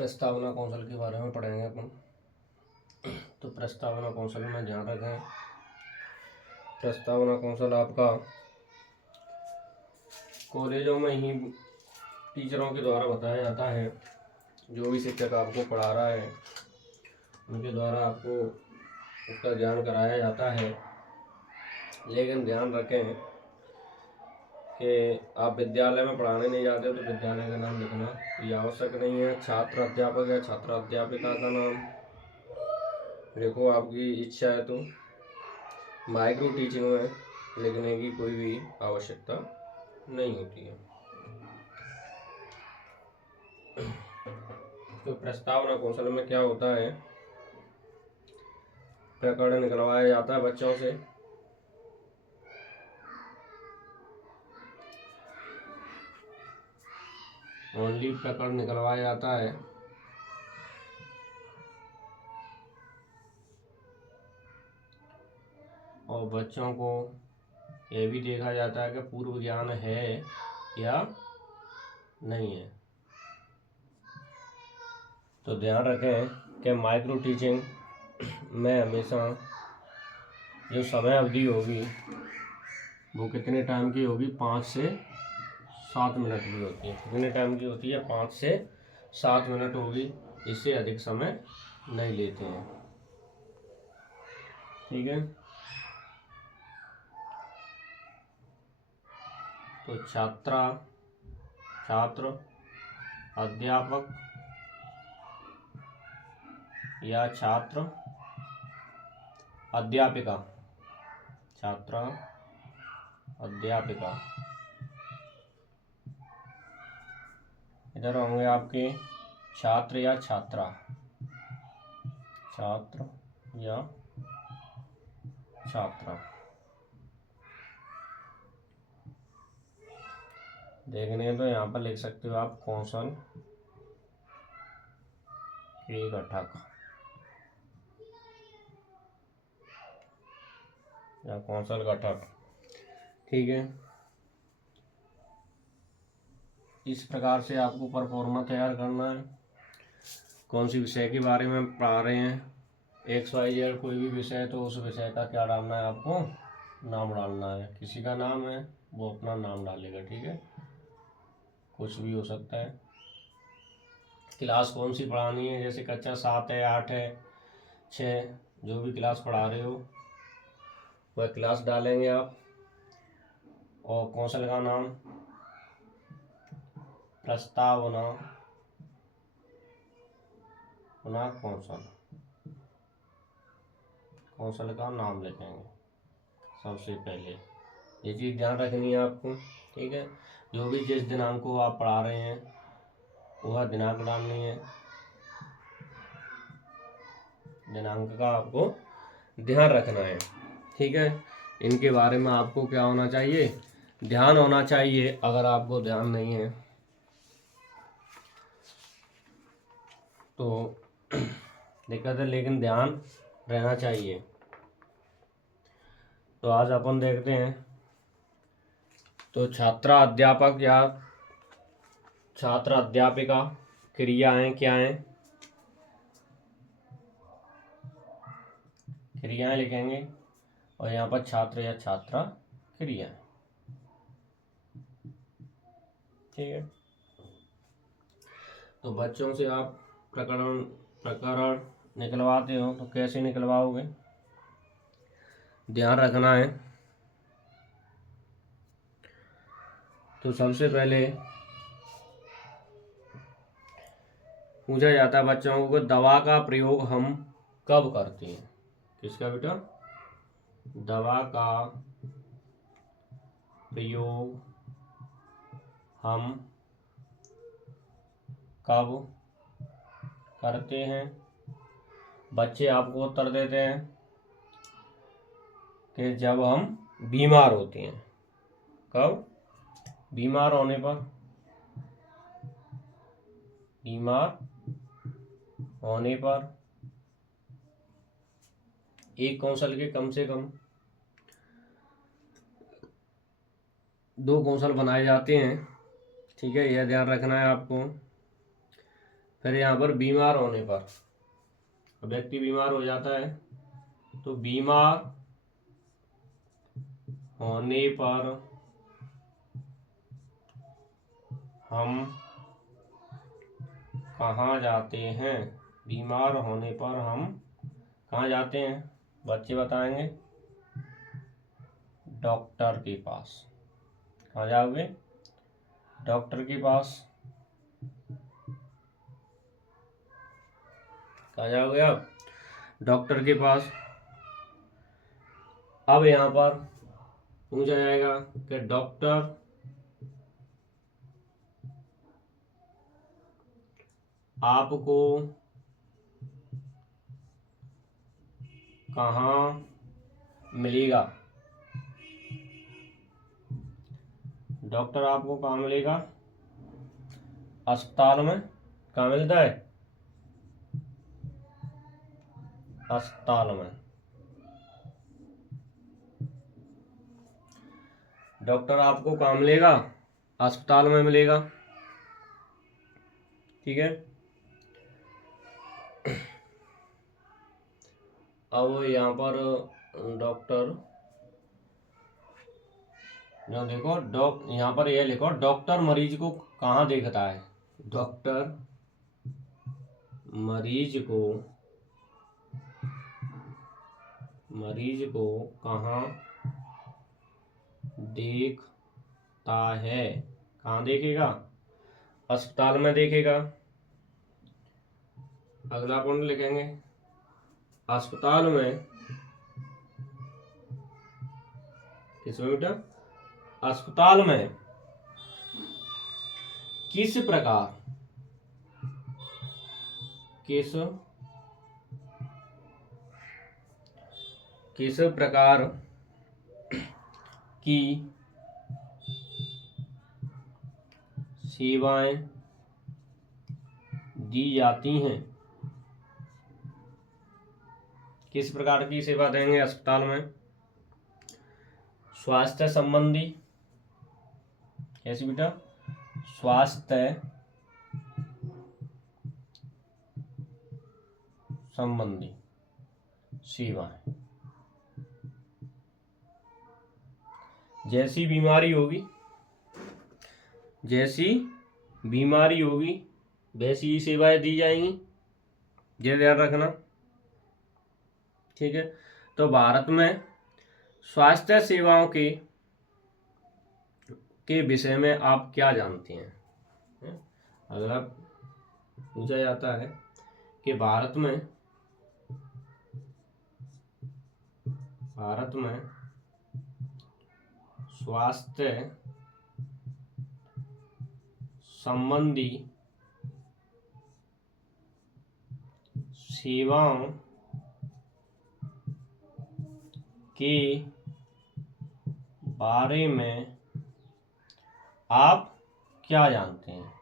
प्रस्तावना कौशल के बारे में पढ़ेंगे अपन। तो प्रस्तावना कौशल में ध्यान रखें, प्रस्तावना कौशल आपका कॉलेजों में ही टीचरों के द्वारा बताया जाता है। जो भी शिक्षक आपको पढ़ा रहा है उनके द्वारा आपको उसका ज्ञान कराया जाता है। लेकिन ध्यान रखें कि आप विद्यालय में पढ़ाने नहीं जाते तो विद्यालय का नाम लिखना ये आवश्यक नहीं है। छात्र अध्यापक या छात्र अध्यापिका का नाम लिखो, आपकी इच्छा है तो। माइक्रो टीचिंग में लिखने की कोई भी आवश्यकता नहीं होती है। तो प्रस्तावना कौशल में क्या होता है, प्रकरण निकलवाया जाता है बच्चों से। ओनली प्रकरण निकलवाया जाता है और बच्चों को यह भी देखा जाता है कि पूर्व ज्ञान है या नहीं है। तो ध्यान रखें कि माइक्रो टीचिंग में हमेशा जो समय अवधि होगी वो कितने टाइम की होगी, 5 से 7 मिनट की होती है। कितने टाइम की होती है, 5 से 7 मिनट होगी। इससे अधिक समय नहीं लेते हैं, ठीक है। तो छात्र अध्यापक या छात्र अध्यापिका, छात्र अध्यापिका, इधर होंगे आपके छात्र या छात्रा, छात्र या छात्रा। देखने तो यहाँ पर लिख सकते हो आप कौशल के घटक या कौशल घटक, ठीक है। इस प्रकार से आपको परफॉर्मा तैयार करना है। कौन सी विषय के बारे में पढ़ा रहे हैं, XYZ कोई भी विषय, तो उस विषय का क्या डालना है, आपको नाम डालना है। किसी का नाम है वो अपना नाम डालेगा, ठीक है। कुछ भी हो सकता है। क्लास कौन सी पढ़ानी है, जैसे कक्षा 7 है, 8 है, 6, जो भी क्लास पढ़ा रहे हो वह क्लास डालेंगे आप। और कौशल का नाम प्रस्तावना कौशल, कौशल का नाम लिखेंगे सबसे पहले। ये चीज़ ध्यान रखनी है आपको, ठीक है। जो भी जिस दिनांक को आप पढ़ा रहे हैं वह दिनांक डालनी है, दिनांक का आपको ध्यान रखना है, ठीक है। इनके बारे में आपको क्या होना चाहिए, ध्यान होना चाहिए। अगर आपको ध्यान नहीं है तो दिक्कत है, लेकिन ध्यान रहना चाहिए। तो आज अपन देखते हैं तो छात्रा अध्यापक या छात्र अध्यापिका क्रियाएं क्या हैं, क्रियाएं लिखेंगे और यहाँ पर छात्र या छात्रा क्रियाएं, ठीक है। तो बच्चों से आप प्रकरण निकलवाते हो तो कैसे निकलवाओगे, ध्यान रखना है। तो सबसे पहले पूछा जाता है बच्चों को, दवा का प्रयोग हम कब करते हैं। किसका बेटा, दवा का प्रयोग हम कब करते हैं। बच्चे आपको उत्तर देते हैं कि जब हम बीमार होते हैं। कब, बीमार होने पर, बीमार होने पर। एक कौशल के कम से कम 2 कौशल बनाए जाते हैं, ठीक है। यह ध्यान रखना है आपको। फिर यहाँ पर बीमार होने पर, व्यक्ति बीमार हो जाता है तो बीमार होने पर हम कहाँ जाते हैं? बीमार होने पर हम कहाँ जाते हैं? बच्चे बताएंगे, डॉक्टर के पास। कहाँ जाओगे? डॉक्टर के पास। कहाँ जाओगे आप? डॉक्टर के पास। अब यहाँ पर पूछा जाएगा कि डॉक्टर आपको कहाँ मिलेगा? डॉक्टर आपको कहाँ मिलेगा? अस्पताल में। कहाँ मिलता है? अस्पताल में। डॉक्टर आपको कहाँ मिलेगा? अस्पताल में मिलेगा। ठीक है। अब यहाँ पर डॉक्टर, यहाँ देखो यहाँ पर यह लिखो, डॉक्टर मरीज को कहाँ देखता है? डॉक्टर मरीज को कहाँ देखता है? कहाँ देखेगा? अस्पताल में देखेगा। अगला पॉइंट लिखेंगे, अस्पताल में। किसमें बेटा? अस्पताल में किस प्रकार की सेवाएं दी जाती हैं? किस प्रकार की सेवा देंगे अस्पताल में? स्वास्थ्य संबंधी। कैसी बेटा? स्वास्थ्य संबंधी सेवाएं। जैसी बीमारी होगी वैसी ही सेवाएं दी जाएंगी, ये ध्यान रखना। ठीक है। तो भारत में स्वास्थ्य सेवाओं के विषय में आप क्या जानते हैं? अगला पूछा जाता है कि भारत में स्वास्थ्य संबंधी सेवाओं के बारे में आप क्या जानते हैं?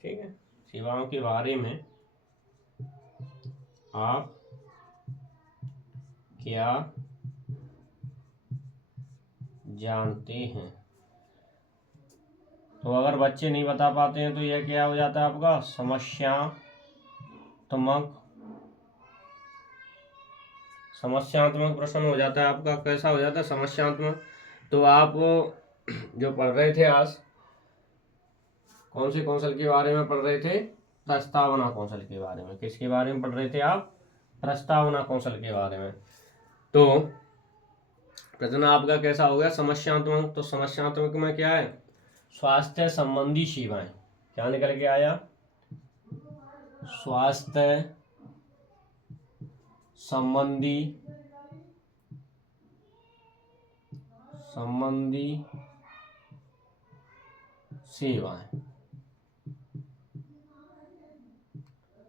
ठीक है। सेवाओं के बारे में आप क्या जानते हैं? तो अगर बच्चे नहीं बता पाते हैं तो यह क्या हो जाता है आपका? समस्यात्मक प्रश्न हो जाता है आपका। कैसा हो जाता है? समस्यात्मक। तो आप जो पढ़ रहे थे आज, कौन से कौशल के बारे में पढ़ रहे थे? प्रस्तावना कौशल के बारे में। किसके बारे में पढ़ रहे थे आप? प्रस्तावना कौशल के बारे में। तो प्रश्न आपका कैसा हो गया? समस्यात्मक। तो समस्यात्मक में क्या है? स्वास्थ्य संबंधी सेवाएं। क्या निकल के आया? स्वास्थ्य संबंधी सेवाएं।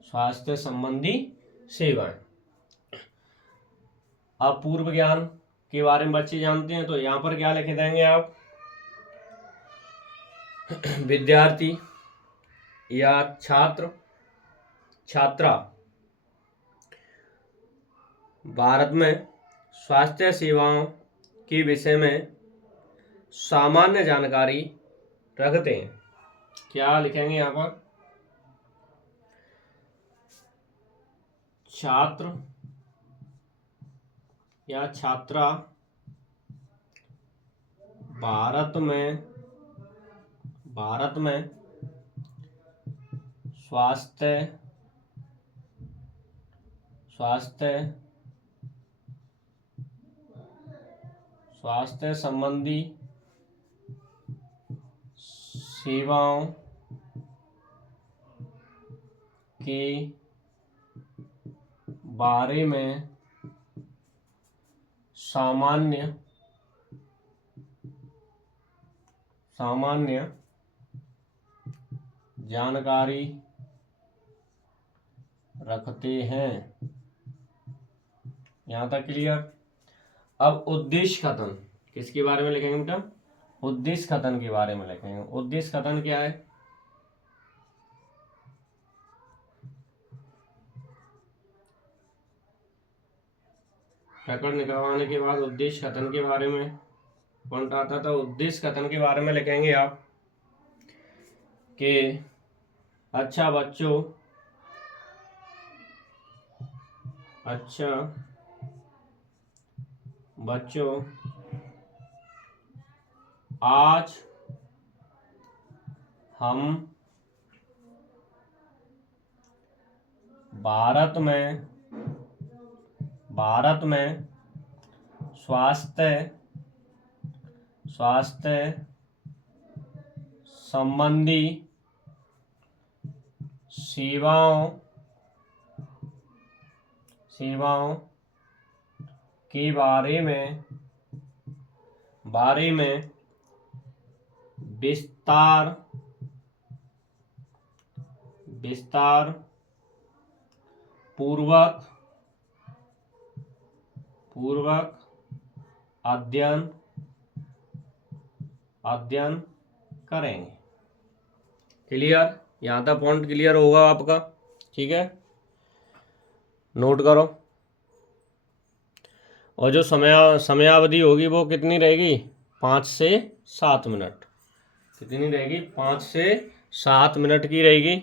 स्वास्थ्य संबंधी सेवाएं। अब पूर्व ज्ञान के बारे में बच्चे जानते हैं, तो यहाँ पर क्या लिखे देंगे आप? विद्यार्थी या छात्रा भारत में स्वास्थ्य सेवाओं के विषय में सामान्य जानकारी रखते हैं। क्या लिखेंगे यहाँ पर? छात्र या छात्रा भारत में स्वास्थ्य संबंधी सेवाओं के बारे में सामान्य जानकारी रखते हैं। यहाँ तक क्लियर। अब उद्देश्य कथन किसके बारे में लिखेंगे बेटा? उद्देश्य कथन के बारे में लिखेंगे। उद्देश्य कथन क्या है? प्रकरण निकलवाने के बाद उद्देश्य कथन के बारे में पॉइंट आता था। उद्देश्य कथन के बारे में लिखेंगे आप कि अच्छा बच्चों आज हम भारत में स्वास्थ्य संबंधी सेवाओं के बारे में विस्तार पूर्वक अध्ययन करेंगे। क्लियर? यहाँ तक पॉइंट क्लियर होगा आपका? ठीक है, नोट करो। और जो समयावधि होगी वो कितनी रहेगी? 5 से 7 मिनट। कितनी रहेगी? 5 से 7 मिनट की रहेगी।